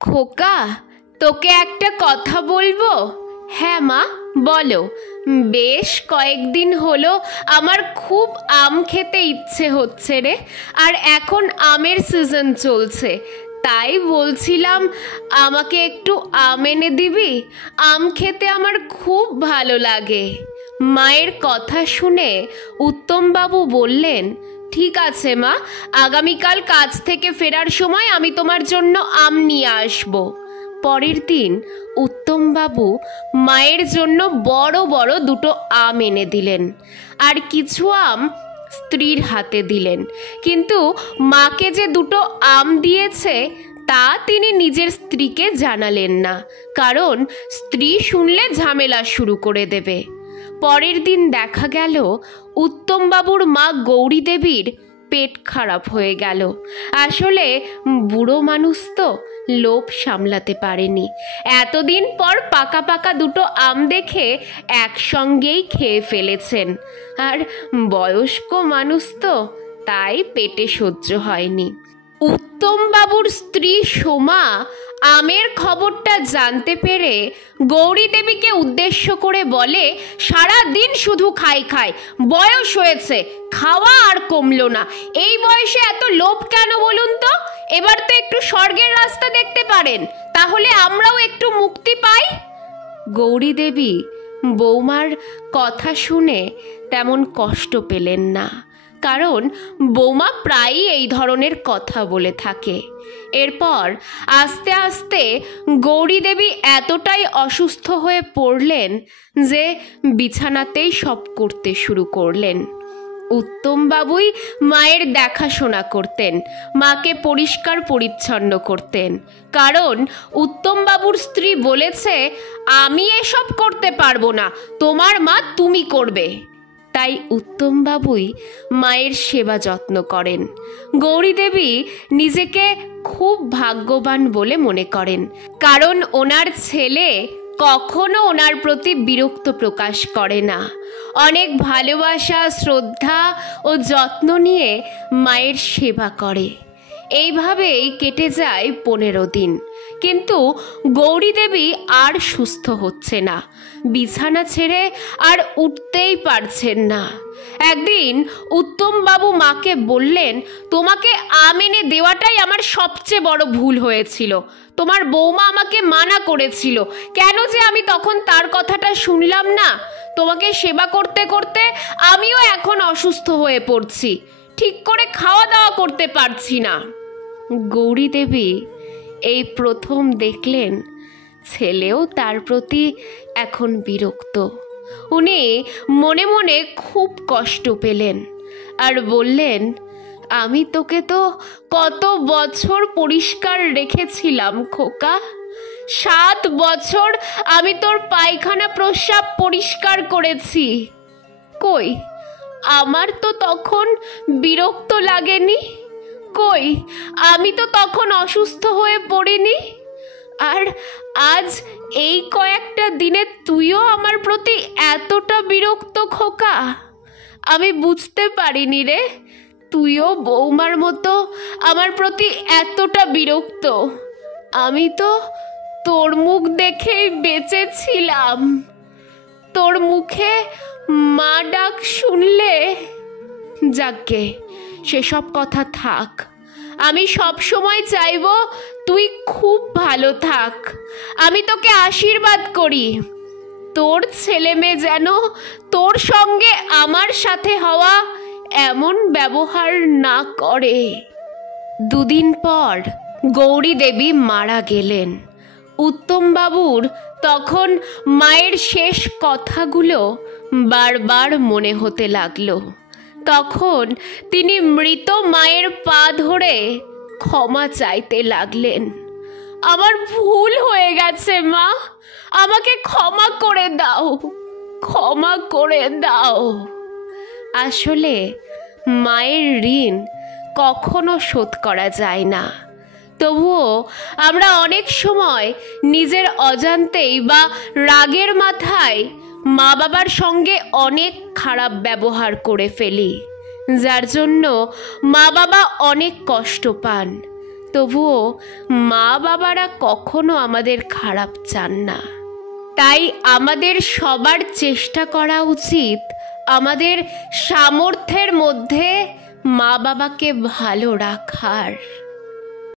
খোকা, তোকে একটা কথা বলবো? হ্যাঁ মা, বলো। বেশ কয়েকদিন হলো আমার খুব আম খেতে ইচ্ছে হচ্ছে রে, আর এখন আমের সিজন চলছে, তাই বলছিলাম আমাকে একটু আম এনে দিবি? আম খেতে আমার খুব ভালো লাগে। মায়ের কথা শুনে উত্তমবাবু বললেন, ঠিক আছে মা, আগামীকাল কাজ থেকে ফেরার সময় আমি তোমার জন্য আম নিয়ে আসব। পরের দিন উত্তমবাবু মায়ের জন্য বড় বড় দুটো আম এনে দিলেন, আর কিছু আম স্ত্রীর হাতে দিলেন। কিন্তু মাকে যে দুটো আম দিয়েছে তা তিনি নিজের স্ত্রীকে জানালেন না, কারণ স্ত্রী শুনলে ঝামেলা শুরু করে দেবে। পরের দিন দেখা গেল উত্তমবাবুর মা গৌরী দেবীর পেট খারাপ হয়ে গেল। আসলে বুড়ো মানুষ তো, লোভ সামলাতে পারেনি। এতদিন পর পাকা পাকা দুটো আম দেখে একসঙ্গেই খেয়ে ফেলেছেন, আর বয়স্ক মানুষ তো, তাই পেটে সহ্য হয়নি। উত্তমবাবুর স্ত্রী সোমা আমের খবরটা জানতে পেরে গৌরী দেবীকে উদ্দেশ্য করে বলে, সারা দিন শুধু খাই খাই, বয়স হয়েছে, খাওয়া আর কমলো না। এই বয়সে এত লোভ কেন বলুন তো? এবার তো একটু স্বর্গের রাস্তা দেখতে পারেন, তাহলে আমরাও একটু মুক্তি পাই। গৌরী দেবী বৌমার কথা শুনে তেমন কষ্ট পেলেন না, কারণ বৌমা প্রায়ই এই ধরনের কথা বলে থাকে। এরপর আস্তে আস্তে গৌরী দেবী এতটাই অসুস্থ হয়ে পড়লেন যে বিছানাতেই সব করতে শুরু করলেন। উত্তমবাবুই মায়ের দেখাশোনা করতেন, মাকে পরিষ্কার পরিচ্ছন্ন করতেন, কারণ উত্তমবাবুর স্ত্রী বলেছে, আমি এসব করতে পারবো না, তোমার মা তুমি করবে। তাই উত্তমবাবুই মায়ের সেবা যত্ন করেন। গৌরী দেবী নিজেকে খুব ভাগ্যবান বলে মনে করেন, কারণ ওনার ছেলে কখনো ওনার প্রতি বিরক্ত প্রকাশ করে না। অনেক ভালোবাসা, শ্রদ্ধা ও যত্ন নিয়ে মায়ের সেবা করে। এইভাবেই কেটে যায় 15 দিন। কিন্তু গৌরী দেবী আর সুস্থ হচ্ছে না, বিছানা ছেড়ে আর উঠতেই পারছেন না। একদিন উত্তমবাবু মাকে বললেন, তোমাকে আম এনে দেওয়াটাই আমার সবচেয়ে বড় ভুল হয়েছিল। তোমার বৌমা আমাকে মানা করেছিল, কেন যে আমি তখন তার কথাটা শুনলাম না। তোমাকে সেবা করতে করতে আমিও এখন অসুস্থ হয়ে পড়ছি, ঠিক করে খাওয়া দাওয়া করতে পারছি না। গৌরী দেবী এই প্রথম দেখলেন ছেলেও তার প্রতি এখন বিরক্ত। উনি মনে মনে খুব কষ্ট পেলেন আর বললেন, আমি তোকে তো কত বছর পরিষ্কার রেখেছিলাম খোকা, 7 বছর আমি তোর পায়খানা প্রস্রাব পরিষ্কার করেছি। কই, আমার তো তখন বিরক্ত লাগেনি? কই, আমি তো তখন অসুস্থ হয়ে পড়িনি? আর আজ এই কয়েকটা দিনে তুইও আমার প্রতি এতটা বিরক্ত খোকা? আমি বুঝতে পারিনি রে, তুইও বৌমার মতো আমার প্রতি এতটা বিরক্ত। আমি তো তোর মুখ দেখেই বেঁচেছিলাম। তোর মুখে মা ডাক শুনলে, যাকে সেসব কথা থাক, আমি সব সময় চাইব তুই খুব ভালো থাক। আমি তোকে আশীর্বাদ করি, তোর ছেলে মেয়ে যেন তোর সঙ্গে আমার সাথে হওয়া এমন ব্যবহার না করে। 2 দিন পর গৌরী দেবী মারা গেলেন। উত্তমবাবুর তখন মায়ের শেষ কথাগুলো বারবার মনে হতে লাগলো। তখন তিনি মৃত মায়ের পা ধরে ক্ষমা চাইতে লাগলেন। আমার ভুল হয়ে গেছে মা, আমাকে ক্ষমা করে দাও, ক্ষমা করে দাও। আসলে মায়ের ঋণ কখনো শোধ করা যায় না, তবুও আমরা অনেক সময় নিজের অজান্তেই বা রাগের মাথায় মা বাবার সঙ্গে অনেক খারাপ ব্যবহার করে ফেলি, যার জন্য মা বাবা অনেক কষ্ট পান। তবুও মা বাবারা কখনো আমাদের খারাপ চান না। তাই আমাদের সবার চেষ্টা করা উচিত আমাদের সামর্থ্যের মধ্যে মা বাবাকে ভালো রাখার।